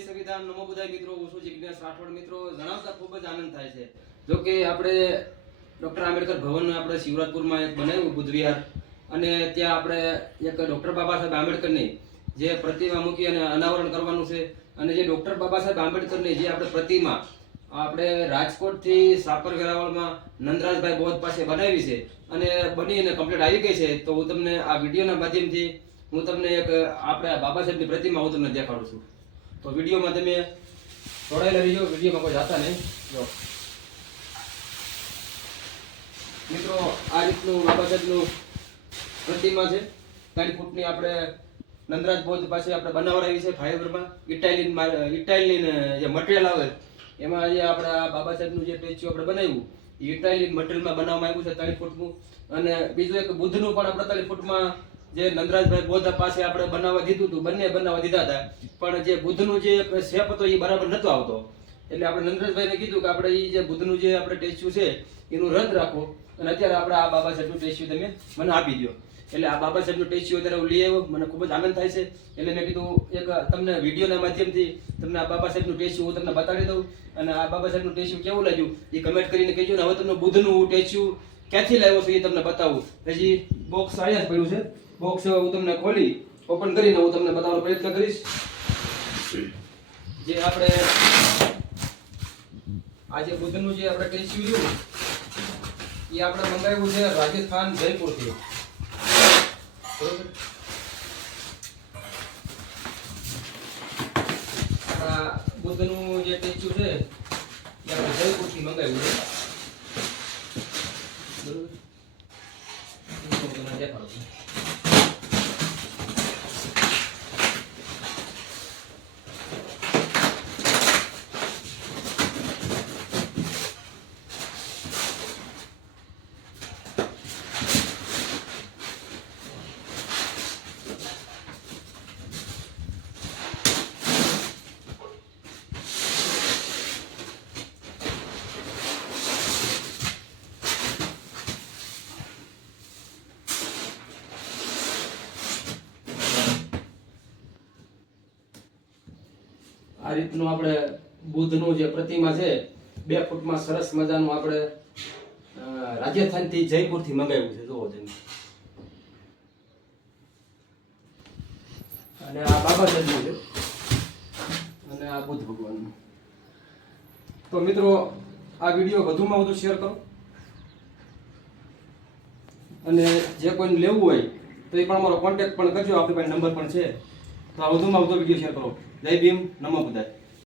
સંવિધાન નમો બુધાય મિત્રો, હું છું જિજ્ઞેશ રાઠોડ. મિત્રો જણાવતા ખૂબ જ આનંદ થાય છે. જો કે આપણે ડોક્ટર આંબેડકર ભવન આપણે શિવરાજપુરમાં એક બનાવ્યું બુદ્ધ વિહાર, અને ત્યાં આપણે એક ડોક્ટર બાબા સાહેબ આંબેડકરની જે પ્રતિમા મૂકી અને અનાવરણ કરવાનું છે. અને જે ડોક્ટર બાબા સાહેબ આંબેડકરની જે આપણે પ્રતિમા આપણે રાજકોટથી સાપર વેરાવળમાં નંદરાજભાઈ બોધ પાસે બનાવી છે અને બની અને કમ્પ્લીટ આવી ગઈ છે. તો હું તમને આ વિડીયોના માધ્યમથી હું તમને એક આપણે બાબા સાહેબની પ્રતિમા હું તમને દેખાડું છું. તો વિડીયોમાં તમે જોડાયેલા રહીજો, વિડીયોમાં કોઈ જાતા નહીં. જો મિત્રો, આ રીતનું બાબા સાહેબનું પ્રતિમા છે. 3 ફૂટની આપણે નંદરાજ બોધ પાસે આપણે બનાવડાવી છે ફાઈબરમાં. ઇટાલિયન જે મટીરિયલ આવે એમાં જે આપણે આ બાબા સાહેબનું જે સ્ટેચ્યુ આપણે બનાવ્યું એ ઇટાલિયન મટીરિયલમાં બનાવવામાં આવ્યું છે 3 ફૂટનું. અને બીજું એક બુદ્ધનું પણ આપણે 3 ફૂટમાં જે નંદરાજભાઈ બોધ પાસે આપણે બનાવવા દીધું હતું, બંને બનાવવા દીધા હતા. પણ જે બુદ્ધનું જે શેપ હતો એ બરાબર નતો આવતો, એટલે આપણે નંદરાજભાઈને કીધું કે આપણે એ જે બુદ્ધનું જે આપણે સ્ટેચ્યુ છે એનું રદ રાખો અને અત્યારે આપણે આ બાબા સાહેબનું સ્ટેચ્યુ તમે મને આપી દો. એટલે આ બાબા સાહેબનું સ્ટેચ્યુ અત્યારે હું લઈ આવ્યો, મને ખૂબ જ આનંદ થાય છે. એટલે મેં કીધું એક તમને વિડીયોના માધ્યમથી તમને આ બાબા સાહેબનું સ્ટેચ્યુ હું તમને બતાવી દઉં. અને આ બાબા સાહેબનું સ્ટેચ્યુ કેવું લાગ્યું એ કમેન્ટ કરીને કહેજો. ને હવે તમને બુદ્ધનું સ્ટેચ્યુ ક્યાંથી લાવ્યો છું એ તમને બતાવું. હજી બોક્સ અહીંયા જ પડ્યું છે. બોક્સ હું તમને ખોલી ઓપન કરીને હું તમને બતાવવાનો પ્રયત્ન કરીશ. જે આપણે આ જે બુદ્ધનું જે આપણે સ્ટેચ્યુ રહ્યું એ આપણે મંગાવ્યું છે રાજસ્થાન જયપુરથી. બરોબર, આ બુદ્ધનું જે સ્ટેચ્યુ છે એ આપણે જયપુરથી મંગાવ્યું છે. બરોબર, હું તમને દેખાડું છું. આ રીતનું આપણે બુદ્ધનું જે પ્રતિમા છે 2 ફૂટમાં સરસ મજાનું આપણે રાજસ્થાનથી જયપુરથી મંગાવ્યું છે. જોવો તમે. અને આ બાબા સાહેબનું છે અને આ બુદ્ધ ભગવાનનું. તો મિત્રો, આ વિડીયો વધુમાં વધુ શેર કરો અને જે કોઈને લેવું હોય તો એ પણ અમારો કોન્ટેક્ટ પણ કરજો. આપણી પાસે નંબર પણ છે. તો આ વધુમાં વધુ વિડીયો શેર કરો. જય ભીમ, નમો બુદ્ધાય.